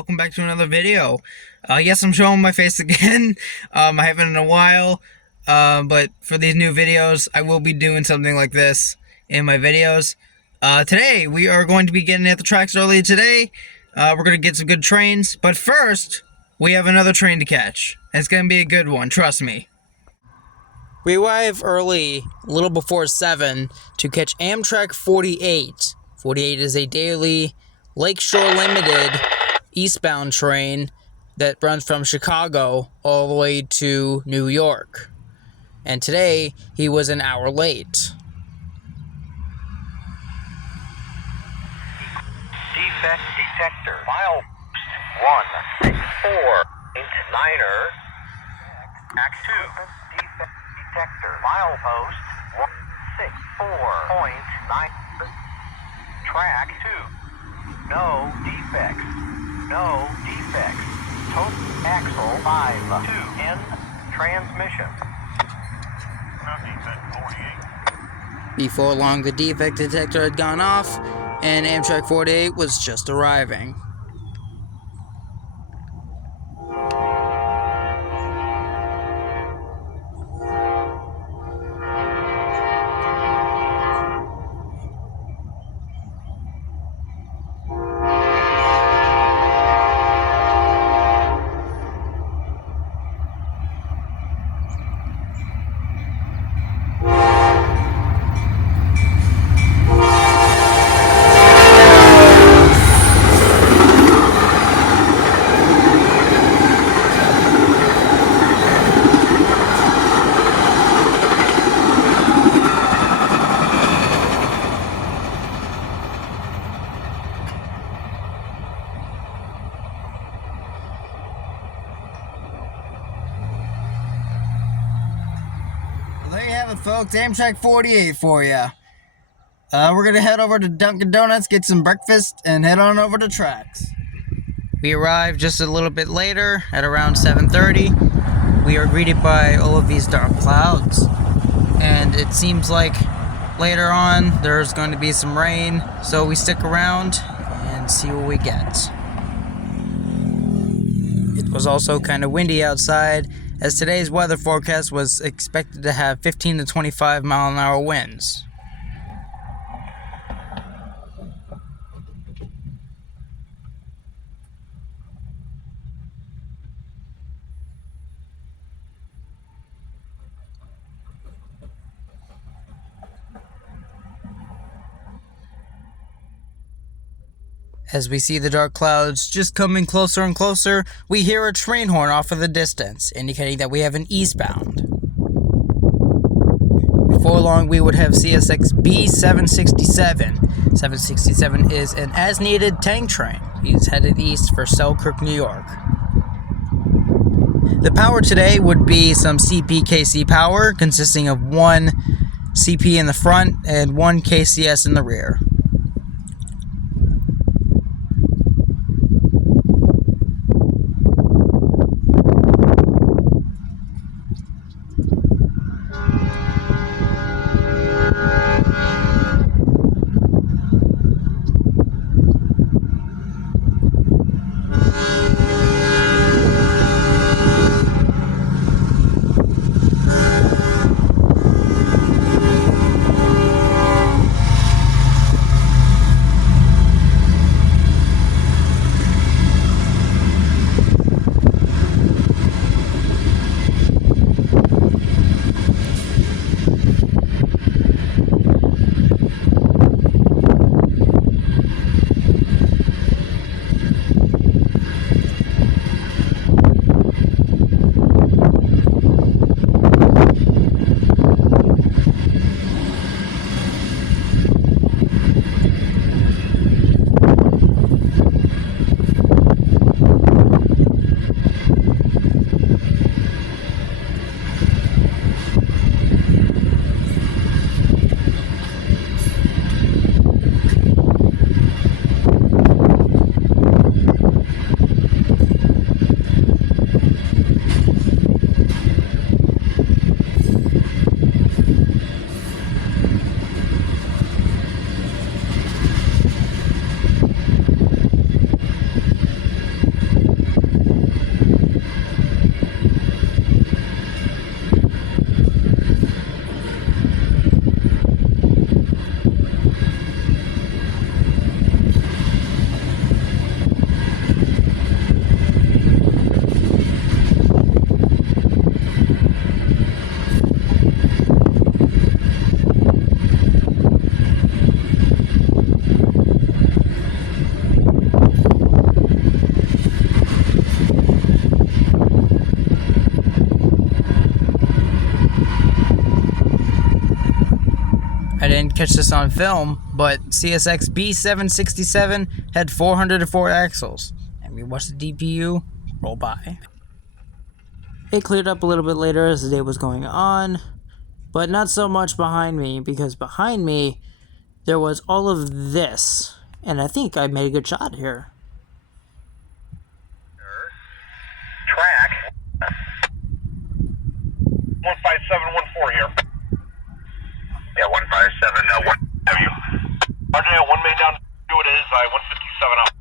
welcome back to another video. Yes, I'm showing my face again. I haven't in a while, but for these new videos, I will be doing something like this in my videos. Today, we are going to be getting at the tracks early today. We're going to get some good trains, but first, we have another train to catch. It's going to be a good one, trust me. We arrive early, a little before 7, to catch Amtrak 48. 48 is a daily Lakeshore Limited eastbound train that runs from Chicago all the way to New York. And today, he was an hour late. Defect detector. File 164.9er. Act 2. Defect detector. File post 164.9. Track 2. No defects. No defects. Total axle 5. 2 in transmission. No defect 48. Before long, the defect detector had gone off, and Amtrak 48 was just arriving. There you have it, folks. Amtrak 48 for you. We're going to head over to Dunkin' Donuts, get some breakfast, and head on over to tracks. We arrived just a little bit later, at around 7:30. We are greeted by all of these dark clouds. And it seems like later on, there's going to be some rain. So we stick around and see what we get. It was also kind of windy outside, as today's weather forecast was expected to have 15 to 25 mile an hour winds. As we see the dark clouds just coming closer and closer, we hear a train horn off in the distance, indicating that we have an eastbound. Before long, we would have CSX B767. 767 is an as-needed tank train. He's headed east for Selkirk, New York. The power today would be some CP-KC power, consisting of one CP in the front and one KCS in the rear. didn't catch this on film, but CSX B767 had 404 axles. And we watched the DPU roll by. It cleared up a little bit later as the day was going on, but not so much behind me, because behind me there was all of this, and I think I made a good shot here. Track 15714 here. Yeah, 157, 1 have you. RJ, 1 made down, do it is, 157 up.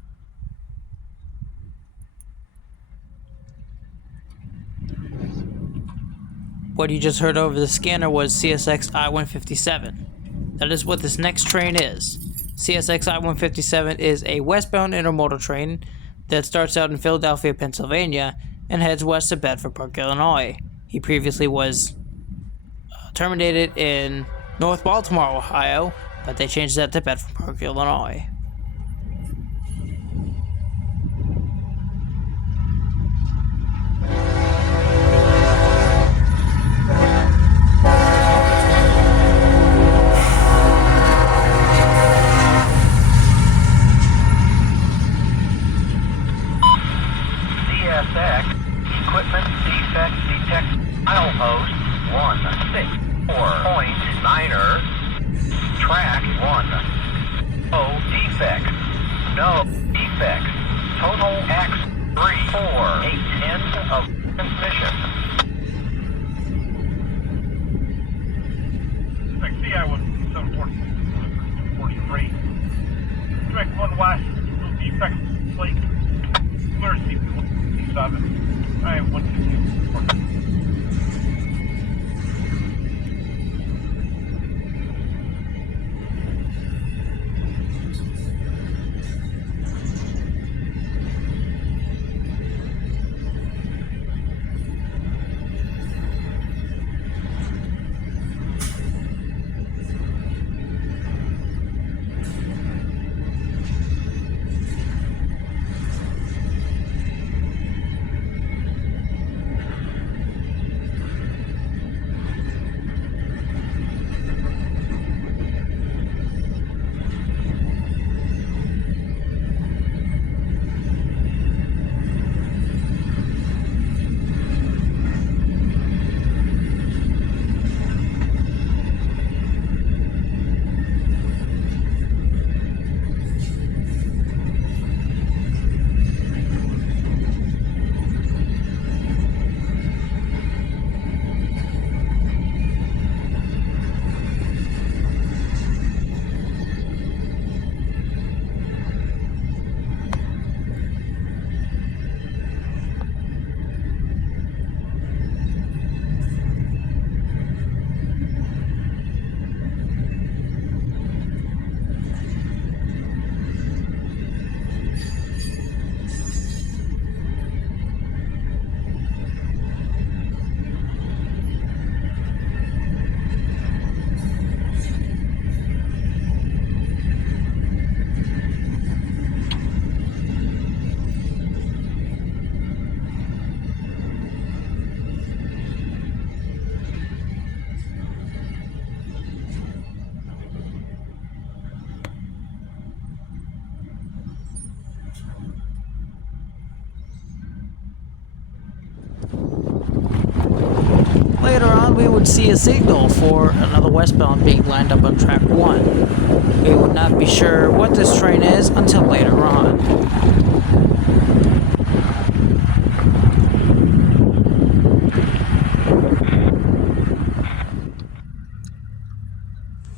What you just heard over the scanner was CSX I-157. That is what this next train is. CSX I-157 is a westbound intermodal train that starts out in Philadelphia, Pennsylvania, and heads west to Bedford Park, Illinois. He previously was terminated in North Baltimore, Ohio, but they changed that to Bedford Park, Illinois. CSX, equipment defect detect, milepost 164.9er, track 1. No defects, no defects, total X 3, 4, 8, end of transmission. Track CI was 743. Track 1 west, no defects, plate. Clear CP-157. I have 154. Later on, we would see a signal for another westbound being lined up on track 1. We would not be sure what this train is until later on.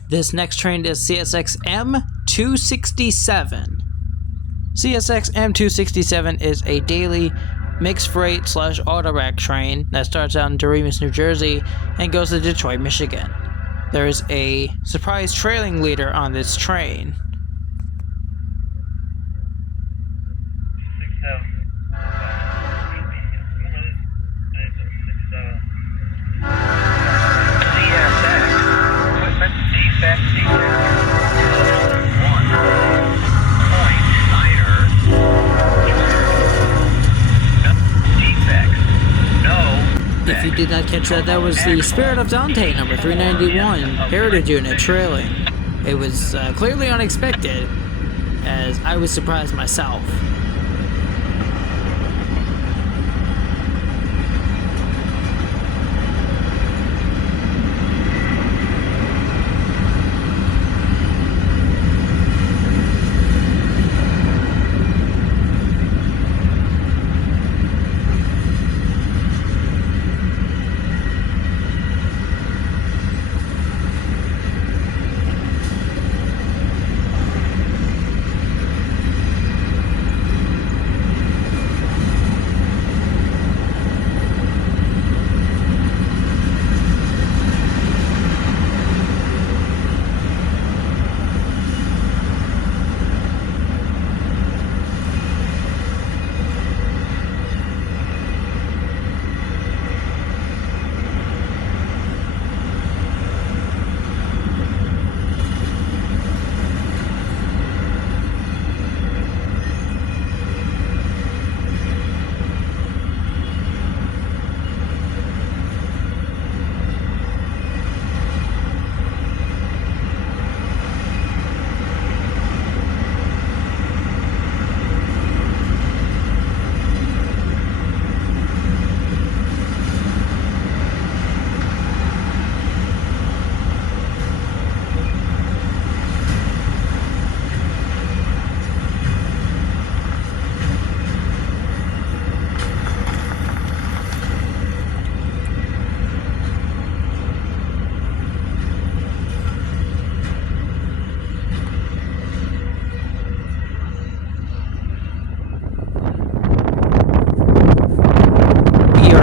This next train is CSX M267. CSX M267 is a daily mixed freight / auto rack train that starts out in Doremus, New Jersey and goes to Detroit, Michigan. There is a surprise trailing leader on this train. CSX, equipment defect detect, 1.9er, no defects, no. if you did not catch that, that was the Spirit of Dante, number 391, Heritage Unit, trailing. It was clearly unexpected, as I was surprised myself.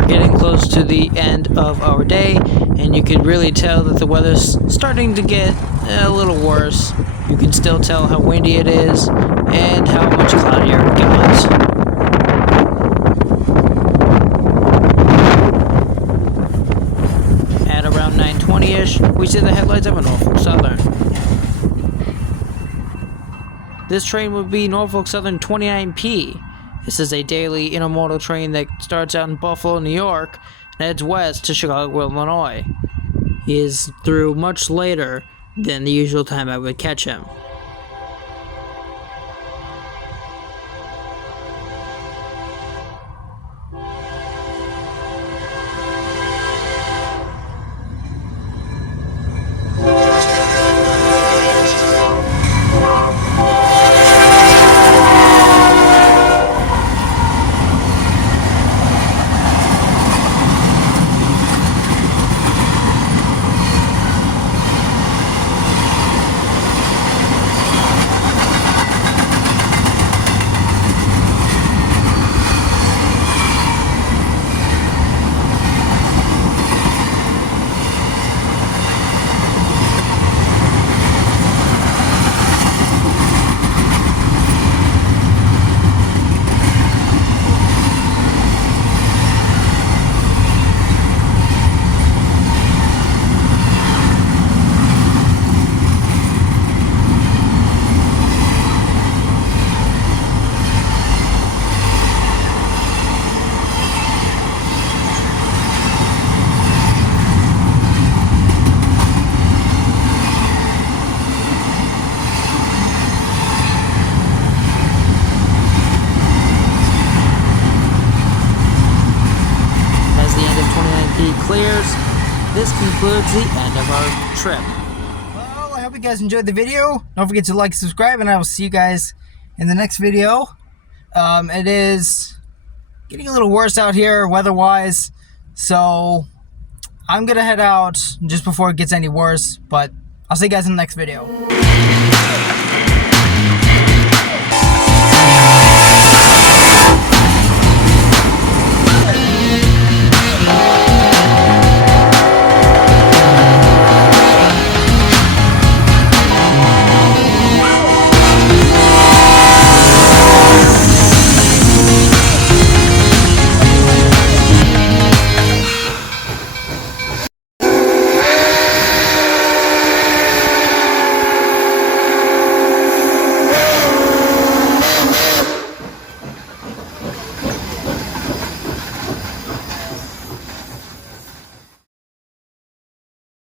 Getting close to the end of our day, and you can really tell that the weather's starting to get a little worse. You can still tell how windy it is and how much cloudier it got. At around 9:20ish, we see the headlights of a Norfolk Southern. This train would be Norfolk Southern 29P. This is a daily intermodal train that starts out in Buffalo, New York, and heads west to Chicago, Illinois. He is through much later than the usual time I would catch him. Clears. This concludes the end of our trip. Well, I hope you guys enjoyed the video. Don't forget to like, subscribe, and I will see you guys in the next video. It is getting a little worse out here weather-wise, so I'm gonna head out just before it gets any worse, but I'll see you guys in the next video.